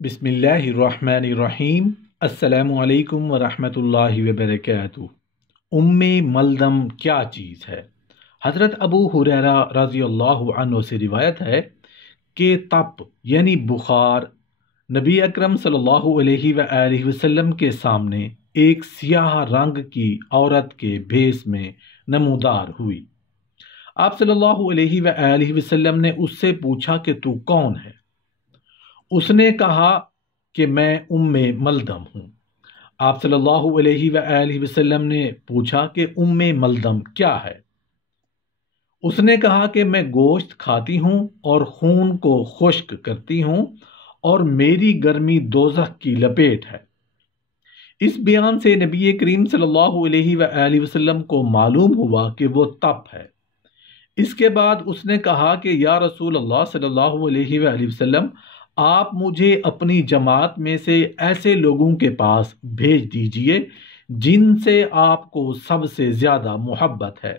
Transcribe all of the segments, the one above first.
بسم اللہ الرحمن الرحیم۔ السلام علیکم ورحمۃ اللہ وبرکاتہ۔ ام ملدم کیا چیز ہے؟ حضرت ابو ہریرہ رضی اللہ عنہ سے روایت ہے کہ تپ یعنی بخار نبی اکرم صلی اللہ علیہ وآلہ وسلم کے سامنے ایک سیاہ رنگ کی عورت کے بھیس میں نمودار ہوئی۔ آپ صلی اللہ علیہ وآلہ وسلم نے اس سے پوچھا کہ تو کون ہے؟ اس نے کہا کہ میں ام ملدم ہوں۔ آپ صلی اللہ علیہ وآلہ وسلم نے پوچھا کہ ام ملدم کیا ہے؟ اس نے کہا کہ میں گوشت کھاتی ہوں اور خون کو خشک کرتی ہوں اور میری گرمی دوزخ کی لپیٹ ہے۔ اس بیان سے نبی کریم صلی اللہ علیہ وآلہ وسلم کو معلوم ہوا کہ وہ تپ ہے۔ اس کے بعد اس نے کہا کہ یا رسول اللہ صلی اللہ علیہ وآلہ وسلم، آپ مجھے اپنی جماعت میں سے ایسے لوگوں کے پاس بھیج دیجئے جن سے آپ کو سب سے زیادہ محبت ہے۔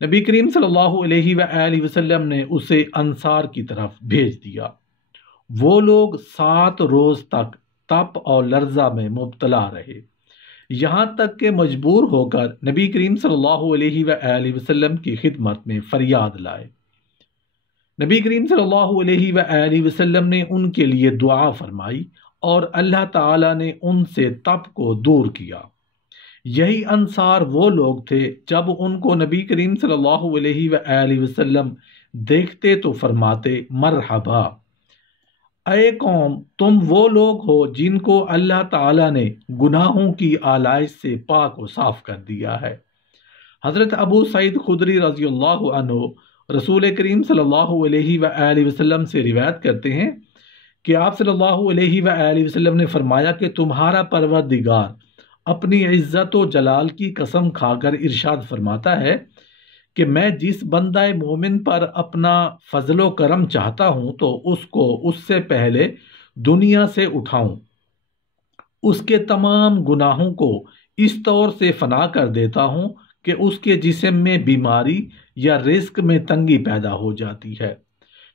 نبی کریم صلی اللہ علیہ وآلہ وسلم نے اسے انصار کی طرف بھیج دیا۔ وہ لوگ 7 روز تک تپ اور لرزہ میں مبتلا رہے، یہاں تک کہ مجبور ہو کر نبی کریم صلی اللہ علیہ وآلہ وسلم کی خدمت میں فریاد لائے۔ نبی کریم صلی اللہ علیہ وآلہ وسلم نے ان کے لیے دعا فرمائی اور اللہ تعالیٰ نے ان سے تپ کو دور کیا۔ یہی انصار وہ لوگ تھے جب ان کو نبی کریم صلی اللہ علیہ وآلہ وسلم دیکھتے تو فرماتے مرحبا، اے قوم، تم وہ لوگ ہو جن کو اللہ تعالیٰ نے گناہوں کی آلائش سے پاک و صاف کر دیا ہے۔ حضرت ابو سعید خدری رضی اللہ عنہ رسول کریم صلی اللہ علیہ وآلہ وسلم سے روایت کرتے ہیں کہ آپ صلی اللہ علیہ وآلہ وسلم نے فرمایا کہ تمہارا پروردگار اپنی عزت و جلال کی قسم کھا کر ارشاد فرماتا ہے کہ میں جس بندہ مومن پر اپنا فضل و کرم چاہتا ہوں تو اس کو اس سے پہلے دنیا سے اٹھاؤں، اس کے تمام گناہوں کو اس طور سے فنا کر دیتا ہوں کہ اس کے جسم میں بیماری یا رزق میں تنگی پیدا ہو جاتی ہے،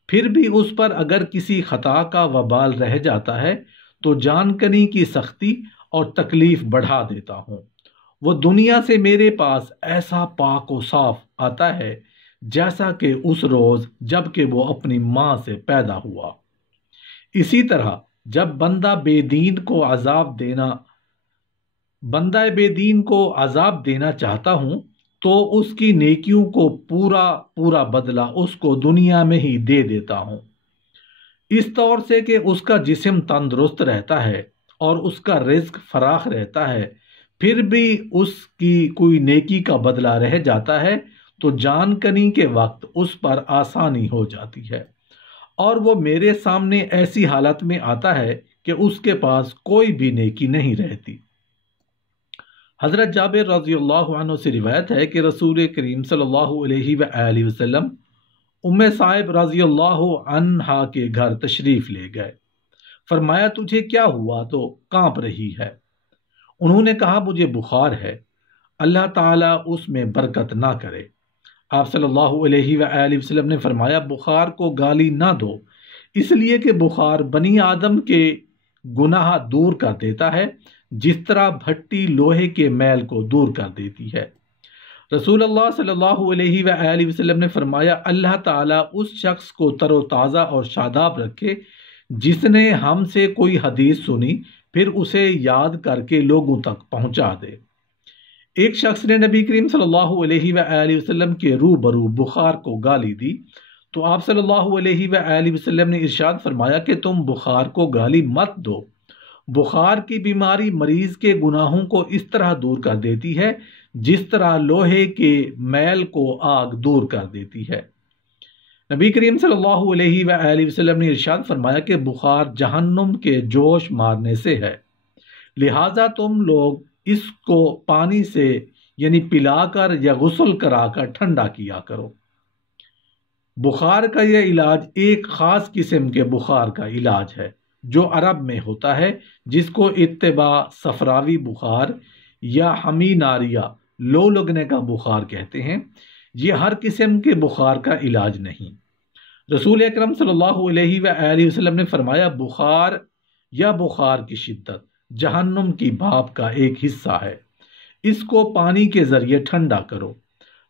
پھر بھی اس پر اگر کسی خطا کا وبال رہ جاتا ہے تو جان کنی کی سختی اور تکلیف بڑھا دیتا ہوں۔ وہ دنیا سے میرے پاس ایسا پاک و صاف آتا ہے جیسا کہ اس روز جب کہ وہ اپنی ماں سے پیدا ہوا۔ اسی طرح جب بندہ بے دین کو عذاب دینا چاہتا ہوں تو اس کی نیکیوں کو پورا بدلہ اس کو دنیا میں ہی دے دیتا ہوں، اس طور سے کہ اس کا جسم تندرست رہتا ہے اور اس کا رزق فراخ رہتا ہے، پھر بھی اس کی کوئی نیکی کا بدلہ رہ جاتا ہے تو جان کنی کے وقت اس پر آسانی ہو جاتی ہے، اور وہ میرے سامنے ایسی حالت میں آتا ہے کہ اس کے پاس کوئی بھی نیکی نہیں رہتی۔ حضرت جابر رضی اللہ عنہ سے روایت ہے کہ رسول کریم صلی اللہ علیہ وآلہ وسلم ام صائب رضی اللہ عنہا کے گھر تشریف لے گئے۔ فرمایا تجھے کیا ہوا تو کانپ رہی ہے؟ انہوں نے کہا مجھے بخار ہے، اللہ تعالیٰ اس میں برکت نہ کرے۔ آپ صلی اللہ علیہ وآلہ وسلم نے فرمایا بخار کو گالی نہ دو، اس لیے کہ بخار بنی آدم کے گناہ دور کر دیتا ہے جس طرح بھٹی لوہے کے میل کو دور کر دیتی ہے۔ رسول اللہ صلی اللہ علیہ وآلہ وسلم نے فرمایا اللہ تعالیٰ اس شخص کو تر و تازہ اور شاداب رکھے جس نے ہم سے کوئی حدیث سنی پھر اسے یاد کر کے لوگوں تک پہنچا دے۔ ایک شخص نے نبی کریم صلی اللہ علیہ وآلہ وسلم کے روبرو بخار کو گالی دی تو آپ صلی اللہ علیہ وآلہ وسلم نے ارشاد فرمایا کہ تم بخار کو گالی مت دو، بخار کی بیماری مریض کے گناہوں کو اس طرح دور کر دیتی ہے جس طرح لوہے کے میل کو آگ دور کر دیتی ہے۔ نبی کریم صلی اللہ علیہ وآلہ وسلم نے ارشاد فرمایا کہ بخار جہنم کے جوش مارنے سے ہے، لہٰذا تم لوگ اس کو پانی سے یعنی پلا کر یا غسل کرا کر ٹھنڈا کیا کرو۔ بخار کا یہ علاج ایک خاص قسم کے بخار کا علاج ہے جو عرب میں ہوتا ہے، جس کو اتباع صفراوی بخار یا حمی ناریہ لو لگنے کا بخار کہتے ہیں۔ یہ ہر قسم کے بخار کا علاج نہیں۔ رسول اکرم صلی اللہ علیہ وآلہ وسلم نے فرمایا بخار یا بخار کی شدت جہنم کی بھاپ کا ایک حصہ ہے، اس کو پانی کے ذریعے ٹھنڈا کرو۔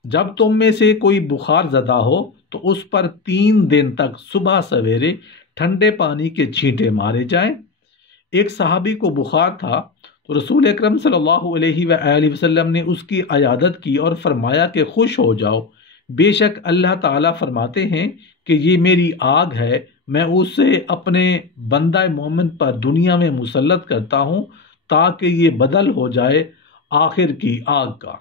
جب تم میں سے کوئی بخار زدہ ہو تو اس پر 3 دن تک صبح سویرے ٹھنڈے پانی کے چھینٹے مارے جائیں۔ ایک صحابی کو بخار تھا تو رسول اکرم صلی اللہ علیہ وآلہ وسلم نے اس کی عیادت کی اور فرمایا کہ خوش ہو جاؤ، بے شک اللہ تعالیٰ فرماتے ہیں کہ یہ میری آگ ہے، میں اسے اپنے بندہ مومن پر دنیا میں مسلط کرتا ہوں تاکہ یہ بدل ہو جائے آخر کی آگ کا۔